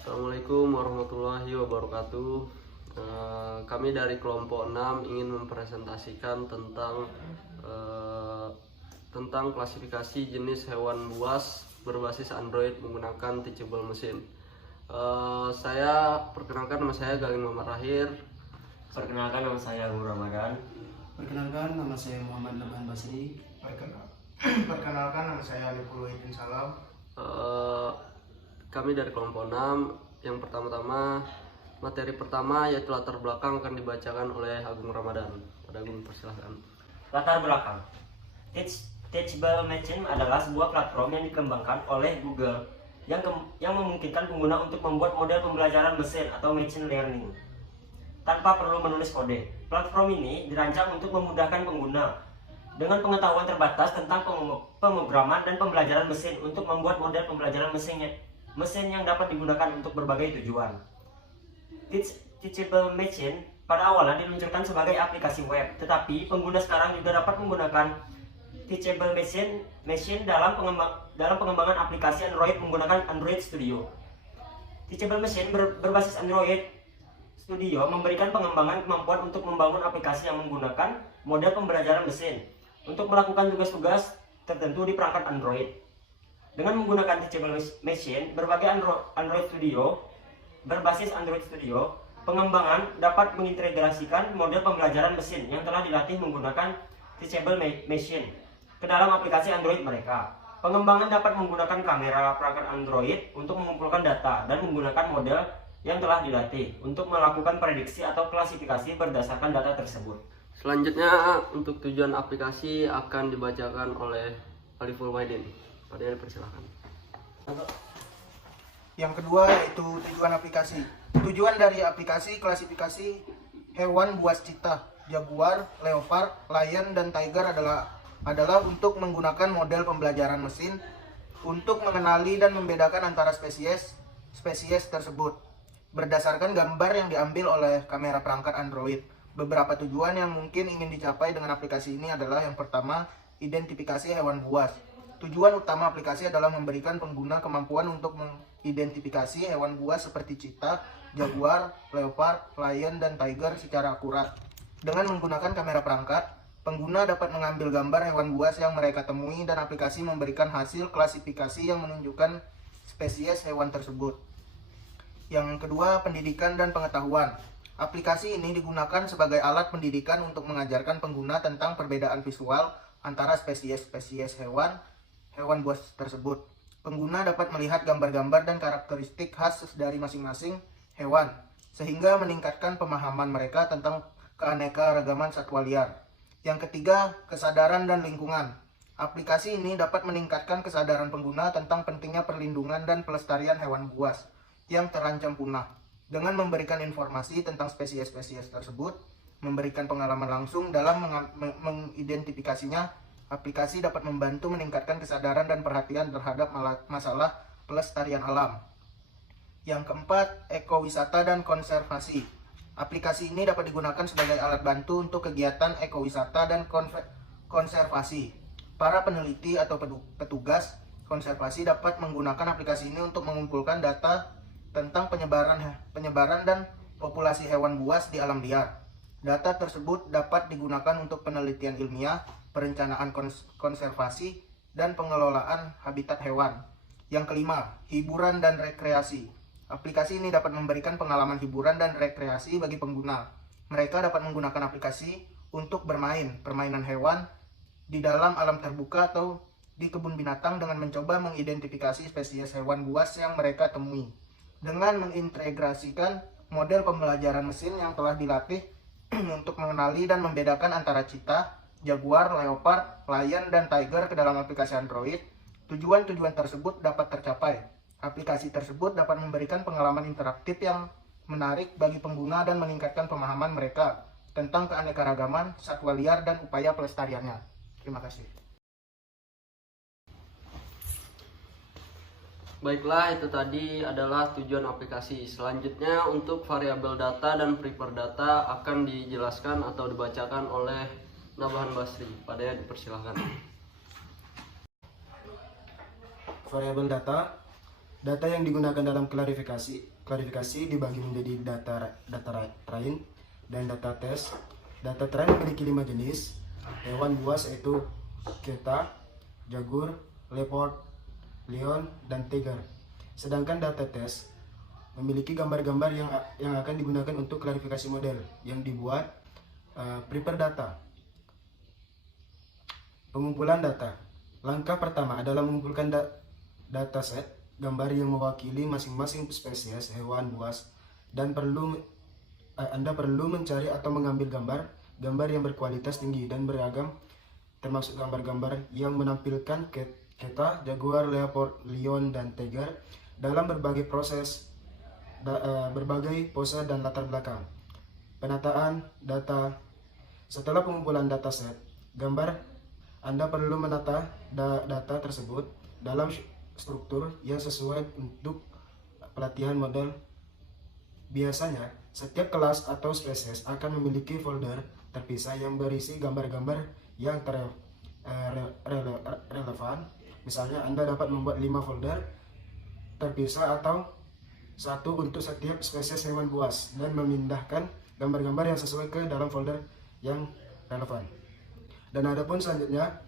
Assalamualaikum warahmatullahi wabarakatuh. Kami dari kelompok 6 ingin mempresentasikan tentang klasifikasi jenis hewan buas berbasis Android menggunakan teachable mesin. Saya perkenalkan, nama saya Galih Muhammad Rahir. Perkenalkan, nama saya Agung Ramadan. Perkenalkan, nama saya Muhammad Leman Basri. Perkenalkan, nama saya Aliful Wahidin Salam. Kami dari kelompok 6. Yang pertama-tama, materi pertama yaitu latar belakang akan dibacakan oleh Agung Ramadan. Pada Agung, persilahkan. Latar belakang. Teachable Machine adalah sebuah platform yang dikembangkan oleh Google yang memungkinkan pengguna untuk membuat model pembelajaran mesin atau machine learning tanpa perlu menulis kode. Platform ini dirancang untuk memudahkan pengguna dengan pengetahuan terbatas tentang pemrograman dan pembelajaran mesin untuk membuat model pembelajaran mesin yang dapat digunakan untuk berbagai tujuan. Teachable Machine pada awalnya diluncurkan sebagai aplikasi web, tetapi pengguna sekarang juga dapat menggunakan Teachable Machine dalam pengembangan aplikasi Android menggunakan Android Studio. Teachable Machine berbasis Android Studio memberikan pengembangan kemampuan untuk membangun aplikasi yang menggunakan model pembelajaran mesin untuk melakukan tugas-tugas tertentu di perangkat Android. Dengan menggunakan Teachable Machine berbagai Android Studio berbasis Android Studio, pengembangan dapat mengintegrasikan model pembelajaran mesin yang telah dilatih menggunakan Teachable Machine ke dalam aplikasi Android mereka. Pengembangan dapat menggunakan kamera perangkat Android untuk mengumpulkan data dan menggunakan model yang telah dilatih untuk melakukan prediksi atau klasifikasi berdasarkan data tersebut. Selanjutnya, untuk tujuan aplikasi akan dibacakan oleh Aliful Wahidin. Pada dipersilakan. Yang kedua yaitu tujuan aplikasi. Tujuan dari aplikasi klasifikasi hewan buas cheetah, jaguar, leopard, lion, dan tiger adalah untuk menggunakan model pembelajaran mesin untuk mengenali dan membedakan antara spesies tersebut berdasarkan gambar yang diambil oleh kamera perangkat Android. Beberapa tujuan yang mungkin ingin dicapai dengan aplikasi ini adalah: yang pertama, identifikasi hewan buas. Tujuan utama aplikasi adalah memberikan pengguna kemampuan untuk mengidentifikasi hewan buas seperti cheetah, jaguar, leopard, lion, dan tiger secara akurat. Dengan menggunakan kamera perangkat, pengguna dapat mengambil gambar hewan buas yang mereka temui dan aplikasi memberikan hasil klasifikasi yang menunjukkan spesies hewan tersebut. Yang kedua, pendidikan dan pengetahuan. Aplikasi ini digunakan sebagai alat pendidikan untuk mengajarkan pengguna tentang perbedaan visual antara spesies hewan buas tersebut. Pengguna dapat melihat gambar-gambar dan karakteristik khas dari masing-masing hewan, sehingga meningkatkan pemahaman mereka tentang keanekaragaman satwa liar. Yang ketiga, kesadaran dan lingkungan. Aplikasi ini dapat meningkatkan kesadaran pengguna tentang pentingnya perlindungan dan pelestarian hewan buas yang terancam punah. Dengan memberikan informasi tentang spesies tersebut, memberikan pengalaman langsung dalam mengidentifikasinya, aplikasi dapat membantu meningkatkan kesadaran dan perhatian terhadap masalah pelestarian alam. Yang keempat, ekowisata dan konservasi. Aplikasi ini dapat digunakan sebagai alat bantu untuk kegiatan ekowisata dan konservasi. Para peneliti atau petugas konservasi dapat menggunakan aplikasi ini untuk mengumpulkan data tentang penyebaran dan populasi hewan buas di alam liar. Data tersebut dapat digunakan untuk penelitian ilmiah, perencanaan konservasi, dan pengelolaan habitat hewan. Yang kelima, hiburan dan rekreasi. Aplikasi ini dapat memberikan pengalaman hiburan dan rekreasi bagi pengguna. Mereka dapat menggunakan aplikasi untuk bermain permainan hewan di dalam alam terbuka atau di kebun binatang dengan mencoba mengidentifikasi spesies hewan buas yang mereka temui. Dengan mengintegrasikan model pembelajaran mesin yang telah dilatih untuk mengenali dan membedakan antara cheetah, jaguar, leopard, lion, dan tiger ke dalam aplikasi Android, tujuan-tujuan tersebut dapat tercapai. Aplikasi tersebut dapat memberikan pengalaman interaktif yang menarik bagi pengguna dan meningkatkan pemahaman mereka tentang keanekaragaman satwa liar dan upaya pelestariannya. Terima kasih. Baiklah, itu tadi adalah tujuan aplikasi. Selanjutnya, untuk variabel data dan prepare data akan dijelaskan atau dibacakan oleh Nabahan Basri. Padanya dipersilahkan. Variabel data. Data yang digunakan dalam klarifikasi dibagi menjadi data train dan data test. Data train memiliki 5 jenis hewan buas, yaitu cheetah, jaguar, leopard, lion, dan tiger. Sedangkan data test memiliki gambar-gambar yang akan digunakan untuk klarifikasi model yang dibuat. Prepare data. Pengumpulan data. Langkah pertama adalah mengumpulkan dataset gambar yang mewakili masing-masing spesies hewan buas, dan Anda perlu mencari atau mengambil gambar yang berkualitas tinggi dan beragam, termasuk gambar-gambar yang menampilkan cheetah, jaguar, leopard, lion, dan tiger dalam berbagai pose dan latar belakang. Penataan data. Setelah pengumpulan dataset gambar, Anda perlu menata data tersebut dalam struktur yang sesuai untuk pelatihan model. Biasanya, setiap kelas atau spesies akan memiliki folder terpisah yang berisi gambar-gambar yang relevan. Misalnya, Anda dapat membuat 5 folder terpisah atau satu untuk setiap spesies hewan buas dan memindahkan gambar-gambar yang sesuai ke dalam folder yang relevan. Dan adapun selanjutnya,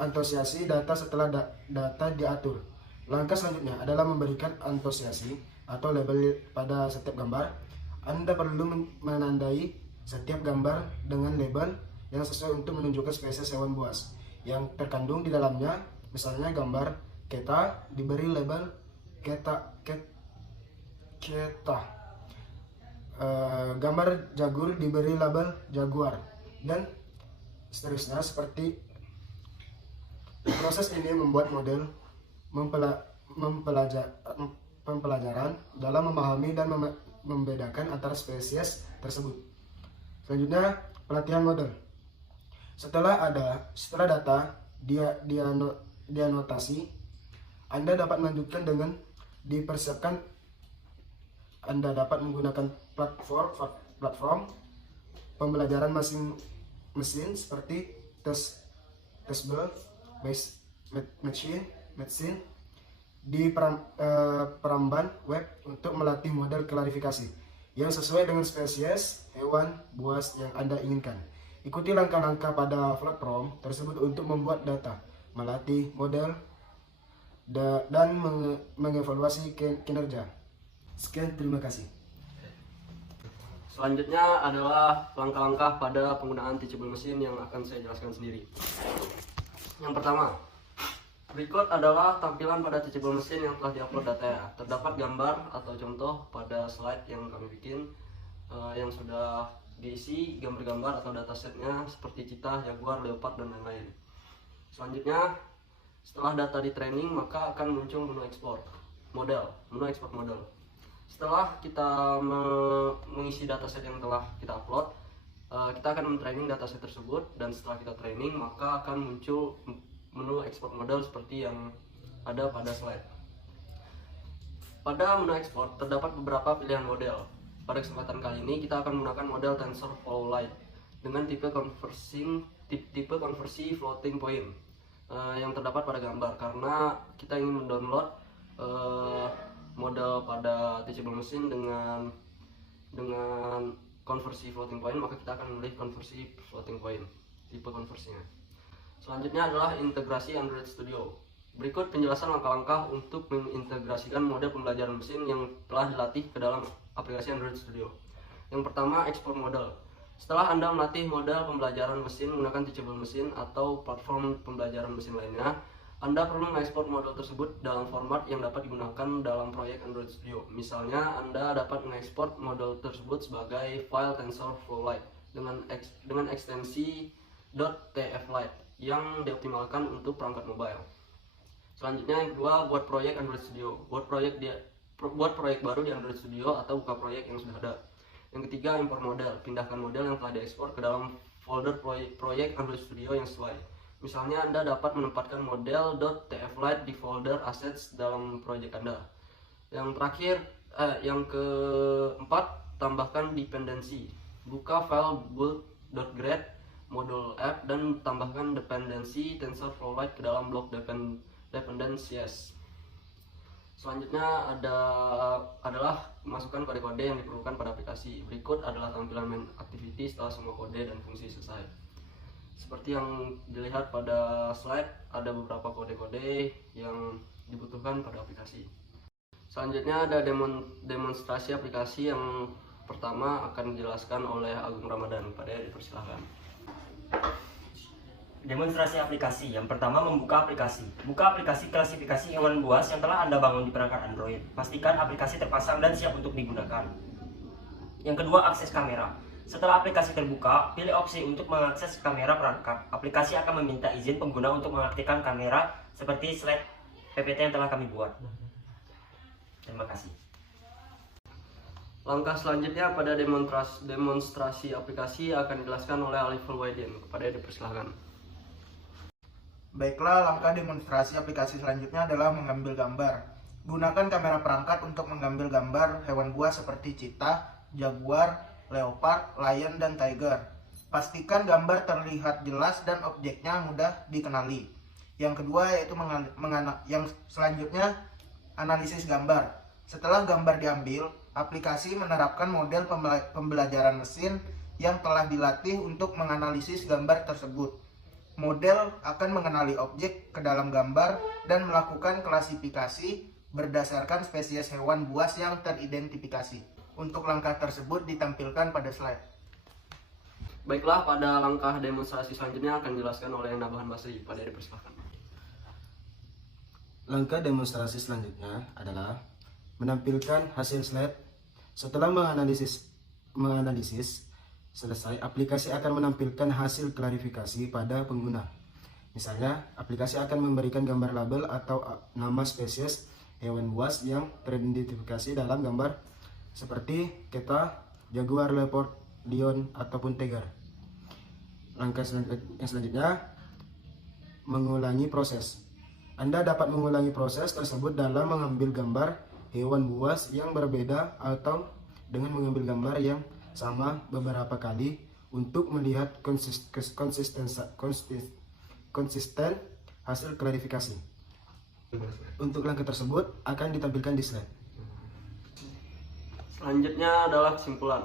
anotasi data setelah data diatur. Langkah selanjutnya adalah memberikan anotasi atau label pada setiap gambar. Anda perlu menandai setiap gambar dengan label yang sesuai untuk menunjukkan spesies hewan buas yang terkandung di dalamnya. Misalnya gambar cheetah diberi label cheetah. Gambar jaguar diberi label jaguar, dan seterusnya. Seperti proses ini membuat model pembelajaran dalam memahami dan membedakan antara spesies tersebut. Selanjutnya, pelatihan model. Setelah data dianotasi, Anda dapat melanjutkan dengan dipersiapkan. Anda dapat menggunakan platform pembelajaran mesin seperti Testable, Machine di peramban web untuk melatih model klarifikasi yang sesuai dengan spesies hewan buas yang Anda inginkan. Ikuti langkah-langkah pada platform tersebut untuk membuat data, melatih model, dan mengevaluasi kinerja. Sekian, terima kasih. Selanjutnya adalah langkah-langkah pada penggunaan teachable machine yang akan saya jelaskan sendiri. Yang pertama, berikut adalah tampilan pada teachable machine yang telah diupload datanya. Terdapat gambar atau contoh pada slide yang kami bikin yang sudah diisi gambar-gambar atau datasetnya seperti cheetah, jaguar, leopard, dan lain-lain. Selanjutnya, setelah data di training, maka akan muncul menu ekspor model. Setelah kita mengisi dataset yang telah kita upload, kita akan men-training dataset tersebut, dan setelah kita training maka akan muncul menu ekspor model seperti yang ada pada slide. Pada menu ekspor terdapat beberapa pilihan model. Pada kesempatan kali ini kita akan menggunakan model TensorFlow Lite dengan tipe konversi floating point yang terdapat pada gambar, karena kita ingin mendownload model pada teachable machine dengan konversi floating point, maka kita akan memilih konversi floating point, tipe konversinya. Selanjutnya adalah integrasi Android Studio. Berikut penjelasan langkah-langkah untuk mengintegrasikan model pembelajaran mesin yang telah dilatih ke dalam aplikasi Android Studio. Yang pertama, ekspor model. Setelah Anda melatih model pembelajaran mesin menggunakan teachable machine atau platform pembelajaran mesin lainnya, Anda perlu mengekspor model tersebut dalam format yang dapat digunakan dalam proyek Android Studio. Misalnya, Anda dapat mengekspor model tersebut sebagai file TensorFlow Lite dengan ekstensi .tflite yang dioptimalkan untuk perangkat mobile. Selanjutnya, yang kedua, buat proyek Android Studio. Buat proyek baru di Android Studio atau buka proyek yang sudah ada. Yang ketiga, impor model. Pindahkan model yang telah diekspor ke dalam folder proyek Android Studio yang sesuai. Misalnya, Anda dapat menempatkan model .tflite di folder assets dalam proyek Anda. Yang keempat, tambahkan dependensi. Buka file bool.grad modul app dan tambahkan dependensi TensorFlow Lite ke dalam blok dependencies. Selanjutnya adalah masukkan kode-kode yang diperlukan pada aplikasi. Berikut adalah tampilan main activity setelah semua kode dan fungsi selesai. Seperti yang dilihat pada slide, ada beberapa kode-kode yang dibutuhkan pada aplikasi. Selanjutnya ada demonstrasi aplikasi yang pertama akan dijelaskan oleh Agung Ramadan. Pada dipersilahkan. Demonstrasi aplikasi. Yang pertama, membuka aplikasi. Buka aplikasi klasifikasi hewan buas yang telah Anda bangun di perangkat Android. Pastikan aplikasi terpasang dan siap untuk digunakan. Yang kedua, akses kamera. Setelah aplikasi terbuka, pilih opsi untuk mengakses kamera perangkat. Aplikasi akan meminta izin pengguna untuk mengaktifkan kamera seperti slide PPT yang telah kami buat. Terima kasih. Langkah selanjutnya pada demonstrasi aplikasi akan dijelaskan oleh Aliful Waidin. Kepada dipersilahkan. Baiklah, langkah demonstrasi aplikasi selanjutnya adalah mengambil gambar. Gunakan kamera perangkat untuk mengambil gambar hewan buas seperti cheetah, jaguar, leopard, lion, dan tiger. Pastikan gambar terlihat jelas dan objeknya mudah dikenali. Yang kedua yaitu yang selanjutnya analisis gambar. Setelah gambar diambil, aplikasi menerapkan model pembelajaran mesin yang telah dilatih untuk menganalisis gambar tersebut. Model akan mengenali objek ke dalam gambar dan melakukan klasifikasi berdasarkan spesies hewan buas yang teridentifikasi. Untuk langkah tersebut ditampilkan pada slide. Baiklah, pada langkah demonstrasi selanjutnya akan dijelaskan oleh Nabahan Basri. Pada dipersilahkan. Langkah demonstrasi selanjutnya adalah menampilkan hasil slide. Setelah menganalisis selesai, aplikasi akan menampilkan hasil klarifikasi pada pengguna. Misalnya, aplikasi akan memberikan gambar label atau nama spesies hewan buas yang teridentifikasi dalam gambar seperti cheetah, jaguar, leopard, lion, ataupun tiger. Langkah yang selanjutnya, mengulangi proses. Anda dapat mengulangi proses tersebut dalam mengambil gambar hewan buas yang berbeda atau dengan mengambil gambar yang sama beberapa kali untuk melihat konsisten hasil klarifikasi. Untuk langkah tersebut akan ditampilkan di slide. Selanjutnya adalah kesimpulan.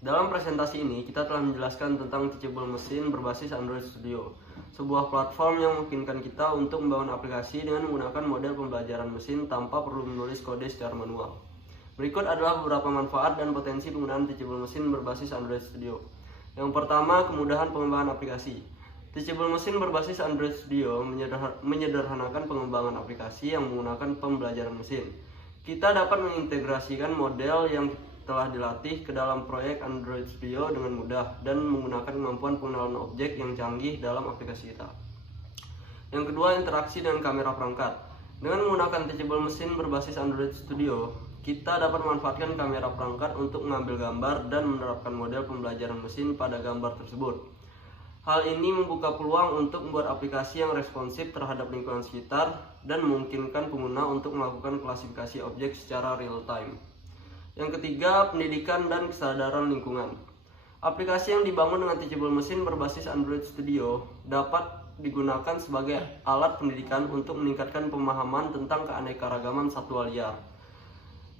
Dalam presentasi ini kita telah menjelaskan tentang Teachable Machine berbasis Android Studio, sebuah platform yang memungkinkan kita untuk membangun aplikasi dengan menggunakan model pembelajaran mesin tanpa perlu menulis kode secara manual. Berikut adalah beberapa manfaat dan potensi penggunaan Teachable Machine berbasis Android Studio. Yang pertama, kemudahan pengembangan aplikasi. Teachable Machine berbasis Android Studio menyederhanakan pengembangan aplikasi yang menggunakan pembelajaran mesin. Kita dapat mengintegrasikan model yang telah dilatih ke dalam proyek Android Studio dengan mudah dan menggunakan kemampuan pengenalan objek yang canggih dalam aplikasi kita. Yang kedua, interaksi dengan kamera perangkat. Dengan menggunakan Teachable Machine berbasis Android Studio, kita dapat memanfaatkan kamera perangkat untuk mengambil gambar dan menerapkan model pembelajaran mesin pada gambar tersebut. Hal ini membuka peluang untuk membuat aplikasi yang responsif terhadap lingkungan sekitar dan memungkinkan pengguna untuk melakukan klasifikasi objek secara real time. Yang ketiga, pendidikan dan kesadaran lingkungan. Aplikasi yang dibangun dengan Teachable Machine berbasis Android Studio dapat digunakan sebagai alat pendidikan untuk meningkatkan pemahaman tentang keanekaragaman satwa liar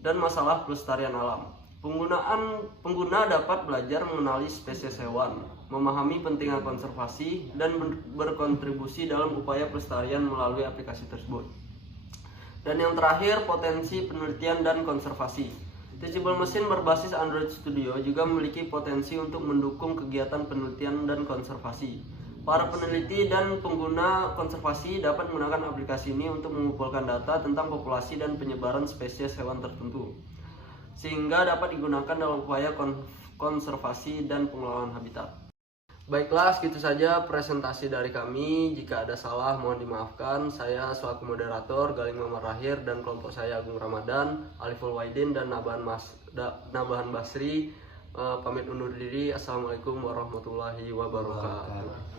dan masalah pelestarian alam. Pengguna dapat belajar mengenali spesies hewan, memahami pentingnya konservasi, dan berkontribusi dalam upaya pelestarian melalui aplikasi tersebut. Dan yang terakhir, potensi penelitian dan konservasi. Teachable Machine berbasis Android Studio juga memiliki potensi untuk mendukung kegiatan penelitian dan konservasi. Para peneliti dan pengguna konservasi dapat menggunakan aplikasi ini untuk mengumpulkan data tentang populasi dan penyebaran spesies hewan tertentu, sehingga dapat digunakan dalam upaya konservasi dan pengelolaan habitat. Baiklah, segitu saja presentasi dari kami. Jika ada salah, mohon dimaafkan. Saya selaku moderator Galing Muhammad Rahir dan kelompok saya Agung Ramadan, Aliful Waidin, dan Nabahan Basri pamit undur diri. Assalamualaikum warahmatullahi wabarakatuh.